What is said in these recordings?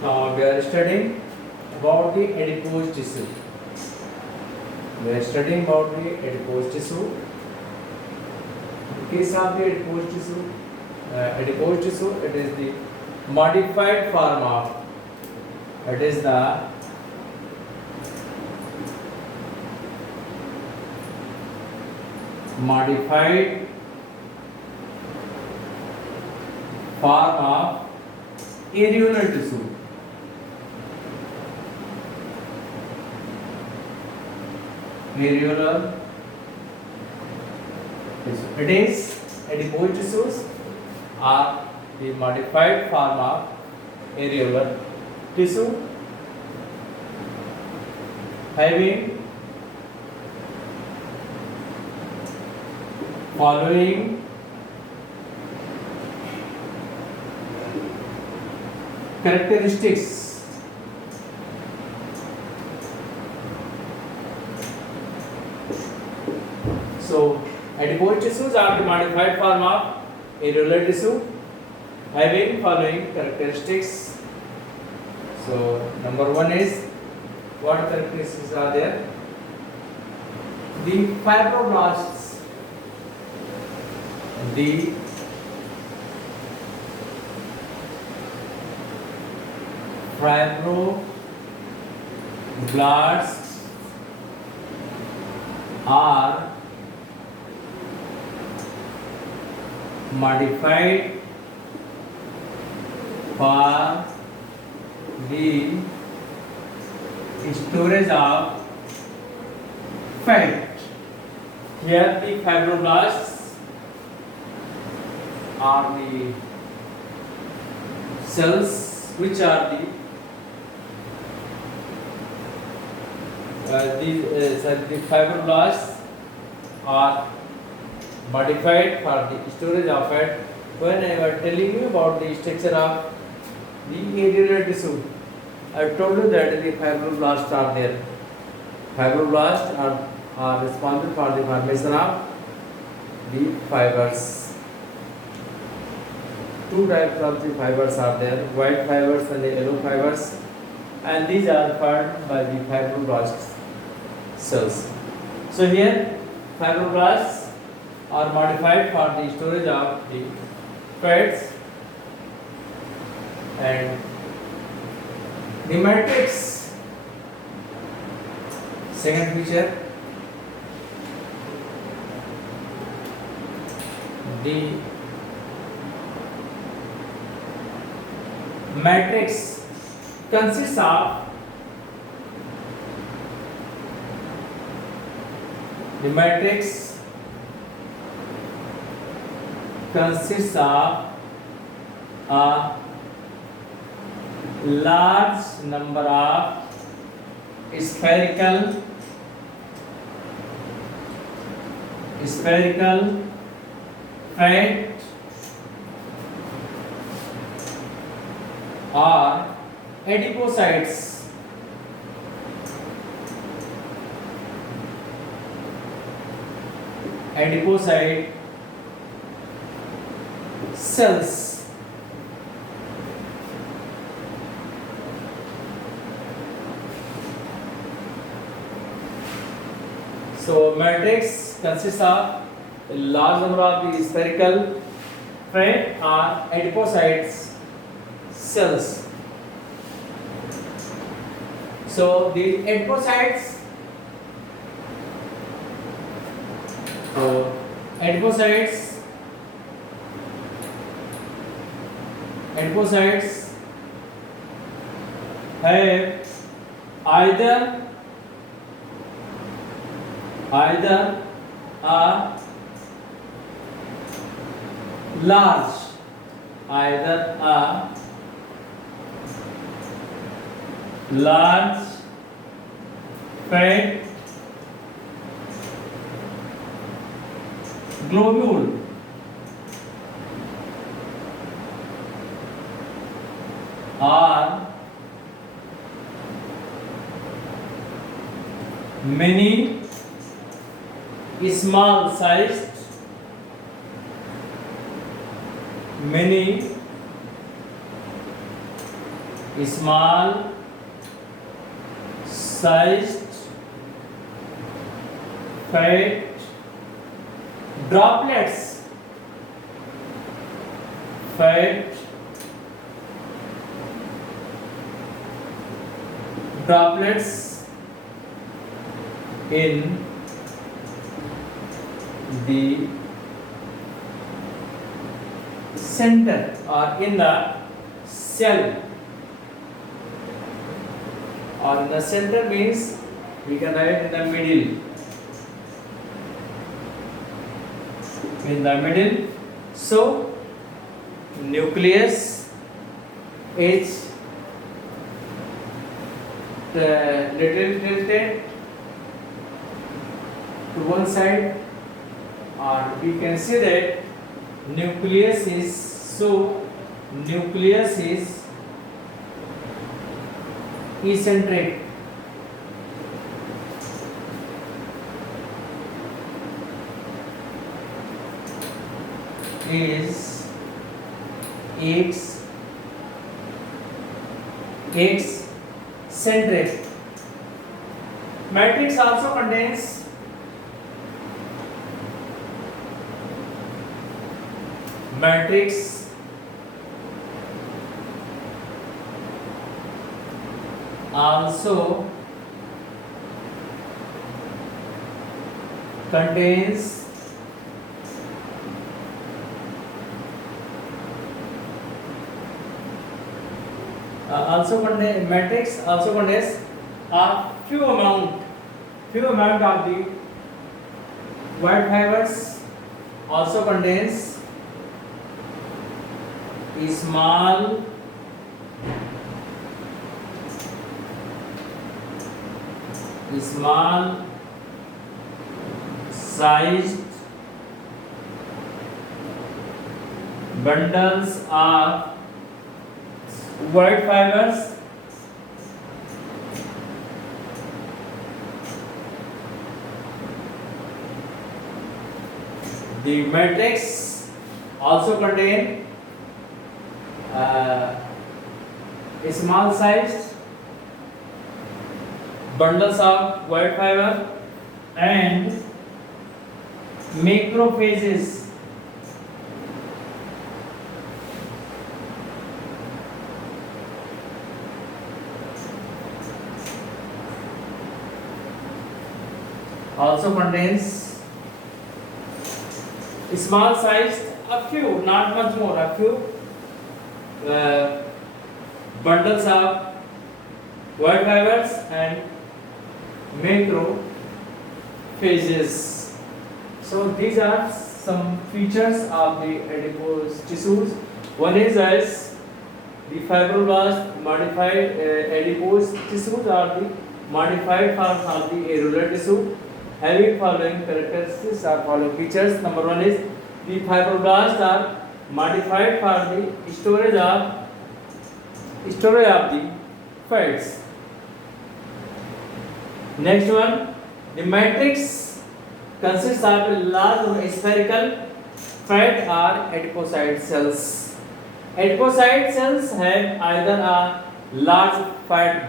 Now we are studying about the adipose tissue. We are studying about the adipose tissue. In case of the adipose tissue, it is the modified form of. It is the modified form of areolar tissue. Areolar tissue. It is adipose tissues are the modified form of areolar tissue having following characteristics. So, adipose tissues are the modified form of areolar tissue having following characteristics. So, number one is what characteristics are there? The fibroblasts, the fibroblasts are modified for the storage of fat. Here the fibroblasts are the cells which are the fibroblasts are modified for the storage of fat. When I was telling you about the structure of the areolar tissue, I told you that the fibroblasts are there. Fibroblasts are responsible for the formation of the fibers. Two types of the fibers are there, white fibers and the yellow fibers, and these are formed by the fibroblast cells. So here fibroblasts are modified for the storage of the fats, and the matrix, second feature, the matrix consists of a large number of spherical fat or adipocytes. Adipocyte cells. So matrix consists of a large number of the spherical fat or adipocytes cells. So the adipocytes, adipocytes have either a large fat globule or many small sized small sized fat droplets, fat droplets in the center or in the cell, or in the center means we can write in the middle, in the middle. So nucleus is little tilted to one side, or we can say that nucleus is eccentric. Is eccentric. Matrix also contains also contains matrix also contains a few amount of the white fibers, also contains small sized bundles of white fibers, the matrix also contain small sized bundles of white fiber and macrophages. Also contains small sized, a few, not much more, a few bundles of white fibers and macrophages. So these are some features of the adipose tissues. One is as the fibroblast modified adipose tissues are the modified forms of the areolar tissue, having following characteristics or following features. Number one is the fibroblasts are modified for the storage of the fats. Next one, the matrix consists of a large spherical fat or adipocyte cells. Adipocyte cells have either a large fat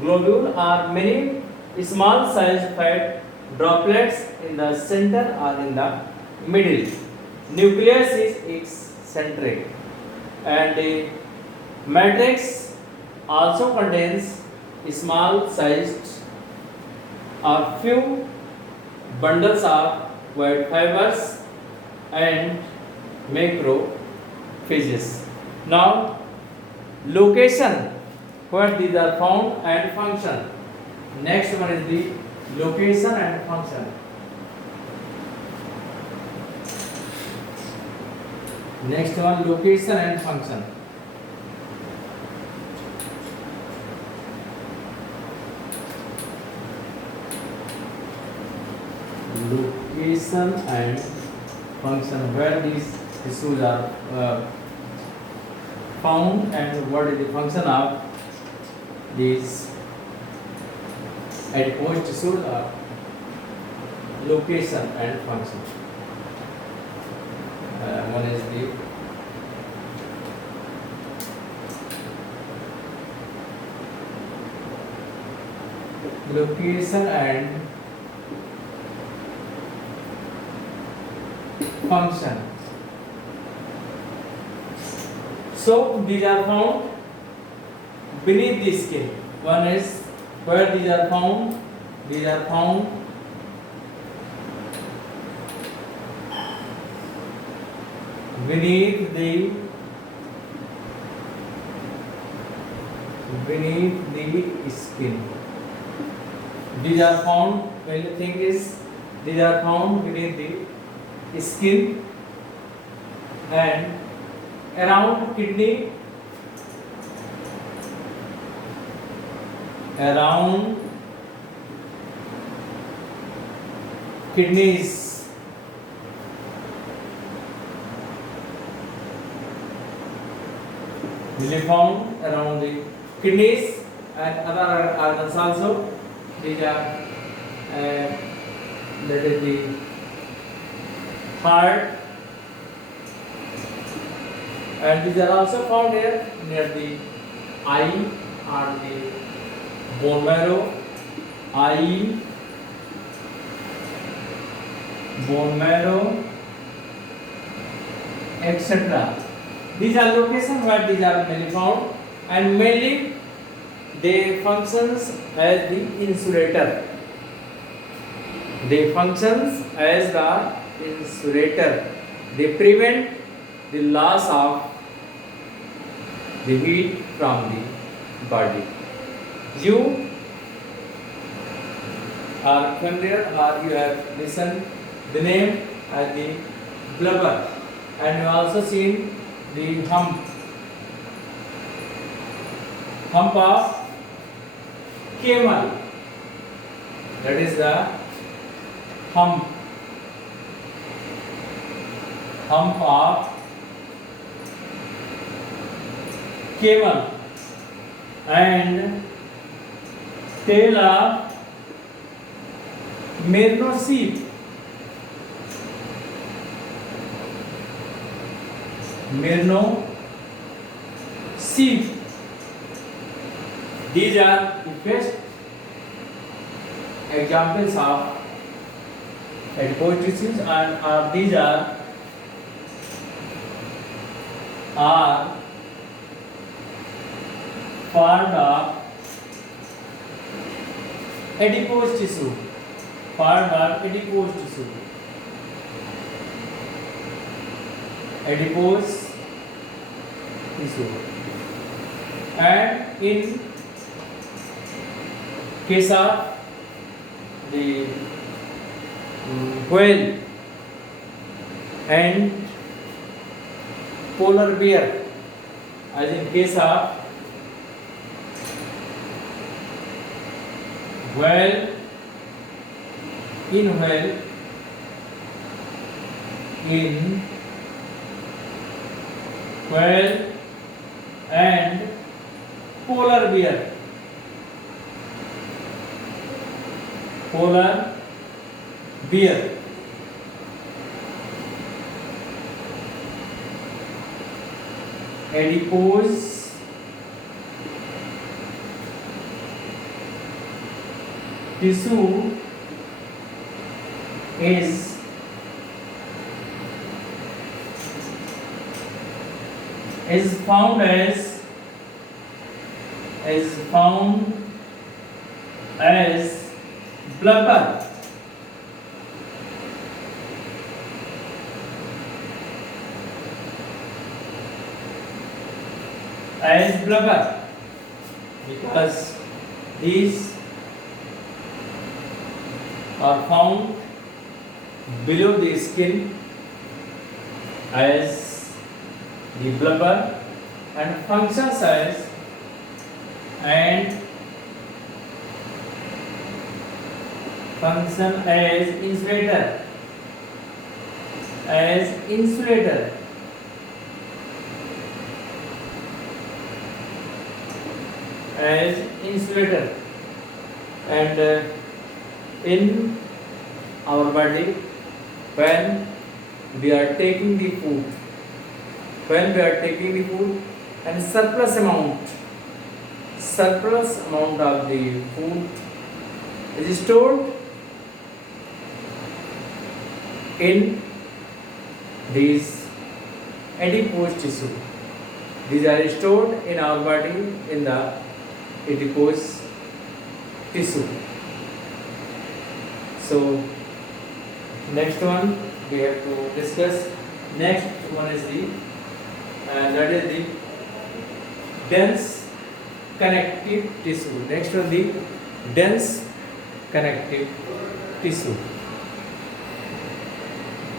globule or many small sized fat droplets in the center or in the middle. Nucleus is eccentric, and the matrix also contains small sized or few bundles of white fibers and macrophages. Now, location where these are found and function. Next one is the location and function. Next one, location and function. Location and function, where these tissues are found and what is the function of these adipose tissues are. Location and function. One is the location and function. So these are found beneath the skin. One is where these are found. These are found beneath the skin. These are found, when the thing is, these are found beneath the skin and around kidney, around kidneys, will be found around the kidneys and other organs also. These are that is the heart, and these are also found here near the eye or the bone marrow, eye, bone marrow, etc. These are locations where these are mainly found, and mainly they functions as the insulator. They functions as the insulator. They prevent the loss of the heat from the body. You are familiar or you have listened the name as the blubber, and you also seen the hump of camel. That is the hump of camel, and tail of merino sheep. Merino sheep. These are the best examples of adipose tissues, and these are part of adipose tissue. Part of adipose tissue. Adipose tissue. And in case of the whale and polar bear, as in case of whale, in whale, and polar bear. Polar bear. Adipose tissue is found as blubber. As blubber, because these are found below the skin as the blubber, and functions as insulator. And in our body, when we are taking the food, and surplus amount of the food is stored in these adipose tissue. These are stored in our body in the adipose tissue. So next one we have to discuss. Next one is that is the dense connective tissue. Next one, the dense connective tissue.